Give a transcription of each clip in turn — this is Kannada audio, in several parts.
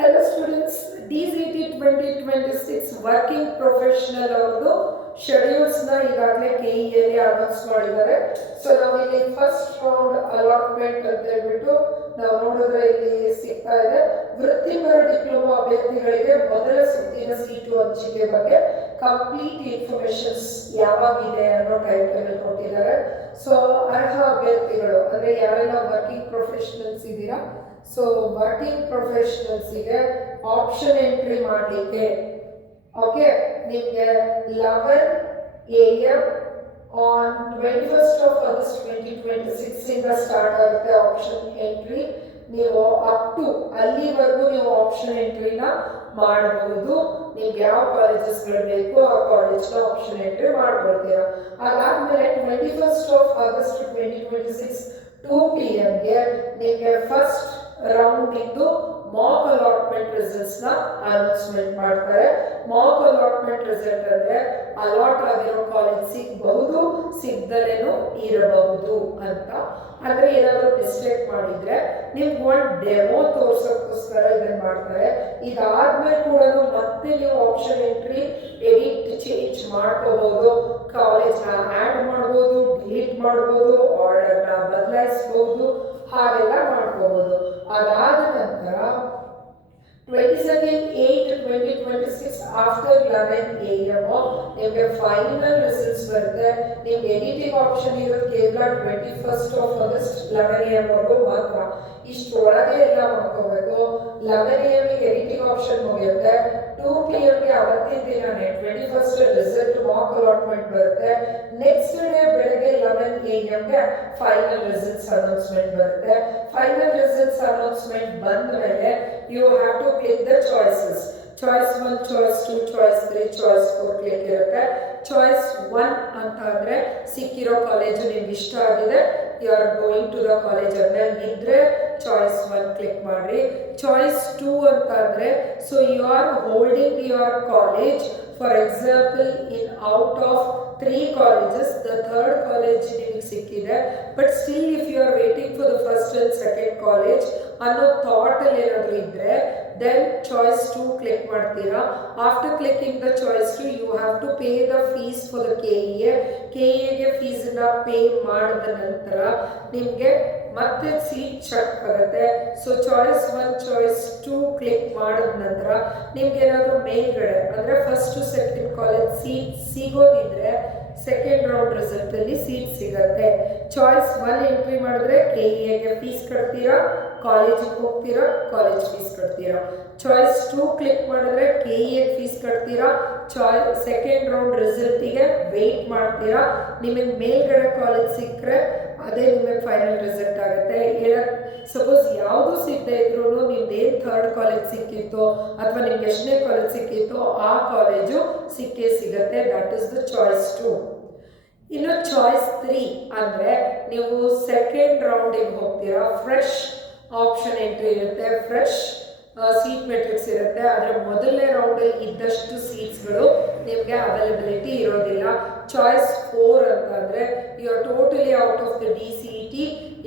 Hello students, DCT 2026 working professional ಅವ್ರದ್ದು ಶೆಡ್ಯೂಲ್ಸ್ನ ಈಗಾಗಲೇ KEಯಲ್ಲಿ ಅನೌನ್ಸ್ ಮಾಡಿದ್ದಾರೆ. ಸೊ ನಾವಿಲ್ಲಿ ಫಸ್ಟ್ ರೌಂಡ್ ಅಲಾಟ್ಮೆಂಟ್ ಅಂತ ಹೇಳ್ಬಿಟ್ಟು ನಾವು ನೋಡಿದ್ರೆ ಇಲ್ಲಿ ಸಿಗ್ತಾ ಇದೆ. ವೃತ್ತಿಪರ ಡಿಪ್ಲೊಮಾ ಅಭ್ಯರ್ಥಿಗಳಿಗೆ ಮೊದಲ ಸುತ್ತಿನ ಸೀಟು ಹಂಚಿಕೆ ಬಗ್ಗೆ ಕಂಪ್ಲೀಟ್ ಇನ್ಫಾರ್ಮೇಶನ್ಸ್ ಯಾವಾಗಿದೆ ಅನ್ನೋ ಟೈಮ್ ಟೇಬಲ್ ಕೊಟ್ಟಿದ್ದಾರೆ. ಸೊ ಅರ್ಹ ಅಭ್ಯರ್ಥಿಗಳು ಅಂದರೆ ಯಾರೆಲ್ಲ ವರ್ಕಿಂಗ್ ಪ್ರೊಫೆಷನಲ್ಸ್ ಇದ್ದೀರಾ, ಸೊ ವರ್ಕಿಂಗ್ ಪ್ರೊಫೆಷನಲ್ಸಿಗೆ ಆಪ್ಷನ್ ಎಂಟ್ರಿ ಮಾಡಲಿಕ್ಕೆ ಓಕೆ ನಿಮಗೆ 11 AM on 21st of August 2026 ಇಂದ ಸ್ಟಾರ್ಟ್ ಆಗುತ್ತೆ ಆಪ್ಷನ್ ಎಂಟ್ರಿ. ನೀವು ಅಪ್ ಟು ಅಲ್ಲಿವರೆಗೂ ನೀವು ಆಪ್ಷನ್ ಎಂಟ್ರಿನ ಮಾಡಬಹುದು. ನಿಮ್ಗೆ ಯಾವ ಕಾಲೇಜಸ್ಗಳು ಬೇಕು ಆ ಕಾಲೇಜ್ನ ಆಪ್ಷನ್ ಎಂಟ್ರಿ ಮಾಡ್ಕೊಳ್ತೀರಾ. ಅದಾದ್ಮೇಲೆ 21st of August 2026 2 PM ನಿಮಗೆ ಫಸ್ಟ್ ರೌಂಡ್ ಇಂದು ಮಾಕ್ ಅಲಾಟ್ಮೆಂಟ್ ರಿಸಲ್ಟ್ಸ್ ನ ಅನೌನ್ಸ್ಮೆಂಟ್ ಮಾಡ್ತಾರೆ. ಮಾಕ್ ಅಲಾಟ್ಮೆಂಟ್ ರಿಸಲ್ಟ್ ಅಂದ್ರೆ ಅಲಾಟ್ ಆಗಿರೋ ಕಾಲೇಜ್ ಸಿಗಬಹುದು, ಸಿಗ್ದಲೇನು ಇರಬಹುದು ಅಂತ. ಅಂದ್ರೆ ಏನಾದರೂ ಮಿಸ್ಟೇಕ್ ಮಾಡಿದ್ರೆ ನಿಮ್ಗೆ ಒಂದು ಡೆಮೋ ತೋರ್ಸೋಕ್ಕೋಸ್ಕರ ಇದನ್ನ ಮಾಡ್ತಾರೆ. ಇದಾದ್ಮೇಲೆ ಕೂಡ ಮತ್ತೆ ನೀವು ಆಪ್ಷನ್ ಎಂಟ್ರಿ ಎಡಿಟ್ ಚೇಂಜ್ ಮಾಡ್ಕೋಬಹುದು, ಕಾಲೇಜ್ನ ಆ್ಯಡ್ ಮಾಡ್ಬೋದು, ಡಿಲೀಟ್ ಮಾಡ್ಬೋದು, ಆರ್ಡರ್ನ ಬದಲಾಯಿಸ್ಬೋದು, ಹಾಗೆಲ್ಲ ಮಾಡ್ಕೋಬಹುದು. ಅದಾದ ನಂತರ 22nd 8 2026 ಆಫ್ಟರ್ 11 AM ನಿಮಗೆ ಫೈನಲ್ ರಿಸಲ್ಟ್ಸ್ ಬರುತ್ತೆ. ನಿಮ್ಗೆ ಎಡಿಟಿಂಗ್ ಆಪ್ಷನ್ ಇರೋದು ಕೇವಲ 21st of August 11 AM ವರೆಗೂ ಮಾತ್ರ. ಇಷ್ಟೊಳಗೆ ಎಲ್ಲ ಮಾಡ್ಕೋಬೇಕು. 11 AM ಎಡಿಟಿಂಗ್ ಆಪ್ಷನ್ ಮುಗಿಯುತ್ತೆ. 2 PM ಅವತ್ತಿನ ದಿನನೇ 21st ರಿಸಲ್ಟ್ ಮಾಕ್ ಅಲಾಟ್ಮೆಂಟ್ ಬರುತ್ತೆ. ನೆಕ್ಸ್ಟ್ ಡೇ ಬೆಳಗ್ಗೆ 11 AM ಫೈನಲ್ ರಿಸಲ್ಟ್ಸ್ ಅನೌನ್ಸ್ಮೆಂಟ್ ಬರುತ್ತೆ. ಫೈನಲ್ ರಿಸಲ್ಟ್ಸ್ ಅನೌನ್ಸ್ಮೆಂಟ್ ಬಂದ ಮೇಲೆ you have to click the choices. Choice 1, choice 2, choice 3, choice 4 click ಇರುತ್ತೆ. ಚಾಯ್ಸ್ 1 ಅಂತ ಅಂದರೆ ಸಿಕ್ಕಿರೋ ಕಾಲೇಜು ನಿಮ್ಗೆ ಇಷ್ಟ ಆಗಿದೆ, you are going to the college ಅನ್ನಂಗಿದ್ರೆ ಚಾಯ್ಸ್ 1 ಕ್ಲಿಕ್ ಮಾಡಿರಿ. ಚಾಯ್ಸ್ 2 ಅಂತ ಅಂದರೆ so you are holding your college. For example in out of 3 colleges the third college ನಿಮಗೆ ಸಿಕ್ಕಿದೆ, but still if you are waiting for the first and second college ಅನ್ನೋ ಥಾಟ್ ಅಲ್ಲಿ ಏನಾದರೂ ಇದ್ರೆ ದೆನ್ ಚಾಯ್ಸ್ 2 ಕ್ಲಿಕ್ ಮಾಡ್ತೀರಾ. After clicking the choice 2 you have to pay the fees for the KEಗೆ ಫೀಸನ್ನ ಪೇ ಮಾಡಿದ ನಂತರ ನಿಮಗೆ ಮತ್ತೆ ಸೀಟ್ ಚೆಕ್ ಆಗುತ್ತೆ. ಸೊ ಚಾಯ್ಸ್ 1, ಚಾಯ್ಸ್ 2 ಕ್ಲಿಕ್ ಮಾಡಿದ ನಂತರ ನಿಮ್ಗೆ ಏನಾದರೂ ಮೇಲ್ಗಡೆ ಅಂದರೆ first second college seat ಸಿಗೋದಿದ್ರೆ second round result ಅಲ್ಲಿ ಸೀಟ್ ಸಿಗತ್ತೆ. ಚಾಯ್ಸ್ 1 ಎಂಟ್ರಿ ಮಾಡಿದ್ರೆ KEಗೆ ಫೀಸ್ ಕಟ್ತೀರಾ, ಕಾಲೇಜಿಗೆ ಹೋಗ್ತೀರಾ, ಕಾಲೇಜ್ ಫೀಸ್ ಕಟ್ತೀರಾ. ಚಾಯ್ಸ್ 2 ಕ್ಲಿಕ್ ಮಾಡಿದ್ರೆ KEಗೆ ಫೀಸ್ ಕಟ್ತೀರಾ, ಸೆಕೆಂಡ್ ರೌಂಡ್ ರಿಸಲ್ಟಿಗೆ ವೆಯ್ಟ್ ಮಾಡ್ತೀರಾ. ನಿಮಗೆ ಮೇಲ್ಗಡೆ ಕಾಲೇಜ್ ಸಿಕ್ಕರೆ ಅದೇ ನಿಮಗೆ ಫೈನಲ್ ರಿಸಲ್ಟ್ ಆಗುತ್ತೆ. ಸಪೋಸ್ ಯಾವುದು ಸಿಗದೆ ಇದ್ರೂ ನಿಮ್ದು ಏನು ಥರ್ಡ್ ಕಾಲೇಜ್ ಸಿಕ್ಕಿತ್ತು ಅಥವಾ ನಿಮ್ಗೆ ಎಷ್ಟನೇ ಕಾಲೇಜ್ ಸಿಕ್ಕಿತ್ತು ಆ ಕಾಲೇಜು ಸಿಕ್ಕೇ ಸಿಗುತ್ತೆ. That is the choice 2. ಇನ್ನು ಚಾಯ್ಸ್ 3 ಅಂದರೆ ನೀವು ಸೆಕೆಂಡ್ ರೌಂಡಿಗೆ ಹೋಗ್ತೀರಾ. ಫ್ರೆಶ್ ಆಪ್ಷನ್ ಎಂಟ್ರಿ ಇರುತ್ತೆ, ಫ್ರೆಶ್ ಸೀಟ್ ಮೆಟ್ರಿಕ್ಸ್ ಇರುತ್ತೆ. ಆದರೆ ಮೊದಲನೇ ರೌಂಡಲ್ಲಿ ಇದ್ದಷ್ಟು ಸೀಟ್ಸ್ಗಳು ನಿಮಗೆ ಅವೈಲಬಿಲಿಟಿ ಇರೋದಿಲ್ಲ. ಚಾಯ್ಸ್ 4 ಅಂತ ಅಂದರೆ you are totally out of the DCT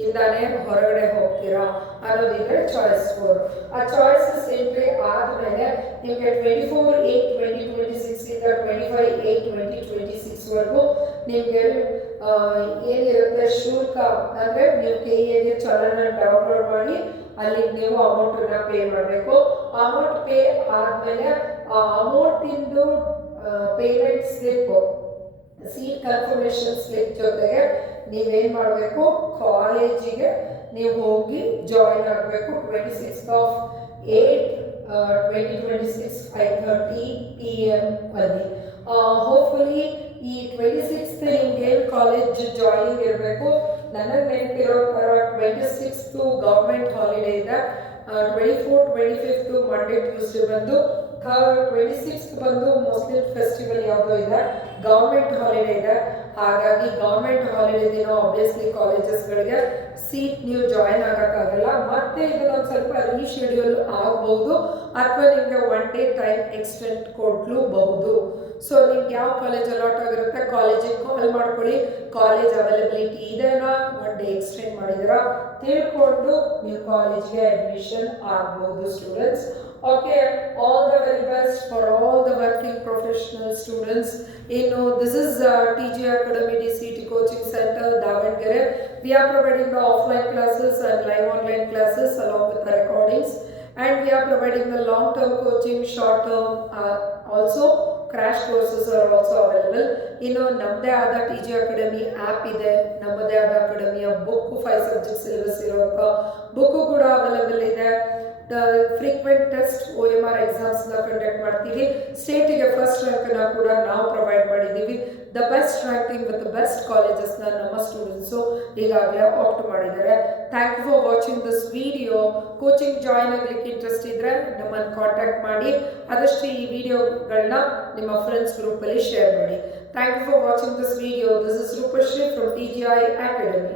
ಇಂದಾನೆ ಹೊರಗಡೆ ಹೋಗ್ತೀರಾ ಅನ್ನೋದಿದ್ರೆ ಚಾಯ್ಸ್ 4. ಆ ಚಾಯ್ಸಸ್ ಎಂಟ್ರಿ ಆದಮೇಲೆ ನಿಮಗೆ 24/8/2026 ಇಂದ 25/8/2026 ವರೆಗೂ ನಿಮಗೆ ಏನಿರುತ್ತೆ ಶುಲ್ಕ ಅಂದರೆ ನೀವು KEಗೆ ಚಲನ ಡೌನ್ಲೋಡ್ ಮಾಡಿ ಅಲ್ಲಿ ನೀವು ಅಮೌಂಟನ್ನು ಪೇ ಮಾಡಬೇಕು. ಅಮೌಂಟ್ ಪೇ ಆದಮೇಲೆ ಆ ಅಮೌಂಟಿಂದು payment slip, seat confirmation slip ಜೊತೆಗೆ ನೀವೇನು ಮಾಡಬೇಕು, ಕಾಲೇಜಿಗೆ ನೀವು ಹೋಗಿ ಜಾಯಿನ್ ಆಗಬೇಕು. 26th of 8 2026 5:30 PM ಅಲ್ಲಿ. ಹೋಪ್ಫುಲಿ ಈ 26th ನಿಮ್ಗೆ ಏನು ಕಾಲೇಜ್ ಜಾಯಿನಿಂಗ್ ಇರಬೇಕು. ನನಗೆ ನೆನಪಿರೋ ಥರ 26th ಗೌರ್ಮೆಂಟ್ ಹಾಲಿಡೇ ಇದೆ, 24th 25th ಮಂಡೇ ಟ್ಯೂಸ್ಡೇ ಬಂದು, 26th ಬಂದು ಮುಸ್ಲಿಂ ಫೆಸ್ಟಿವಲ್ ಯಾವುದೋ ಇದೆ, ಗೌರ್ಮೆಂಟ್ ಹಾಲಿಡೇ ಇದೆ. ಹಾಗಾಗಿ ಗೌರ್ಮೆಂಟ್ ಹಾಲಿಡೇ ದಿನ ಆಬ್ವಿಯಸ್ಲಿ ಕಾಲೇಜಸ್ಗಳಿಗೆ ಸೀಟ್ ನೀವು ಜಾಯಿನ್ ಆಗೋಕ್ಕಾಗಲ್ಲ. ಮತ್ತೆ ಇದನ್ನೊಂದು ಸ್ವಲ್ಪ ರೀಶೆಡ್ಯೂಲ್ ಆಗ್ಬೋದು ಅಥವಾ ನಿಮಗೆ 1 day ಟೈಮ್ ಎಕ್ಸ್ಟೆಂಡ್ ಕೊಡಲೂಬಹುದು. ಸೊ ನಿಮ್ಗೆ ಯಾವ ಕಾಲೇಜ್ ಅಲಾಟ್ ಆಗಿರುತ್ತೆ ಕಾಲೇಜಿಗೆ ಕಾಲ್ ಮಾಡ್ಕೊಳ್ಳಿ, ಕಾಲೇಜ್ ಅವೈಲಬಿಲಿಟಿ ಇದೆನಾ 1 day ಎಕ್ಸ್ಟೆಂಡ್ ಮಾಡಿದಿರಾ ತಿಳ್ಕೊಂಡು ನೀವು ಕಾಲೇಜ್ಗೆ ಅಡ್ಮಿಷನ್ ಆಗ್ಬೋದು students. Okay, all the very best for all the working professional students. ಇನ್ನು this is TG Academy DCT Coaching Center, Davangere. We are providing the offline classes and live online classes along with the recordings, and we are providing the long-term coaching, short-term also. Crash courses are also available. ಇನ್ನು ನಮ್ಮದೇ ಆದ TG Academy ಆ್ಯಪ್ ಇದೆ, ನಮ್ಮದೇ ಆದ ಅಕಾಡೆಮಿಯ ಬುಕ್ 5 ಸಬ್ಜೆಕ್ಟ್ ಸಿಲೆಬಸ್ ಇರುವಂಥ ಬುಕ್ಕು ಕೂಡ ಅವೈಲೇಬಲ್ ಇದೆ. ಫ್ರೀಕ್ವೆಂಟ್ ಟೆಸ್ಟ್ OMR ಎಕ್ಸಾಮ್ಸ್ನ ಕಂಡಕ್ಟ್ ಮಾಡ್ತೀವಿ. ಸ್ಟೇಟಿಗೆ ಫಸ್ಟ್ ರ್ಯಾಂಕನ್ನು ಕೂಡ ನಾವು ಪ್ರೊವೈಡ್ ಮಾಡಿದ್ದೀವಿ. The best ranking with the best ಕಾಲೇಜಸ್ನ ನಮ್ಮ ಸ್ಟೂಡೆಂಟ್ಸು ಈಗಾಗಲೇ ಆಪ್ಟ್ ಮಾಡಿದ್ದಾರೆ. Thank you for watching this video. Coaching join ಆಗಲಿಕ್ಕೆ ಇಂಟ್ರೆಸ್ಟ್ ಇದ್ದರೆ ನಮ್ಮನ್ನು ಕಾಂಟ್ಯಾಕ್ಟ್ ಮಾಡಿ. ಆದಷ್ಟು ಈ ವಿಡಿಯೋಗಳನ್ನ ನಿಮ್ಮ ಫ್ರೆಂಡ್ಸ್ ಗ್ರೂಪಲ್ಲಿ ಶೇರ್ ಮಾಡಿ. Thank you for watching this video. This is Roopashree from TGI Academy.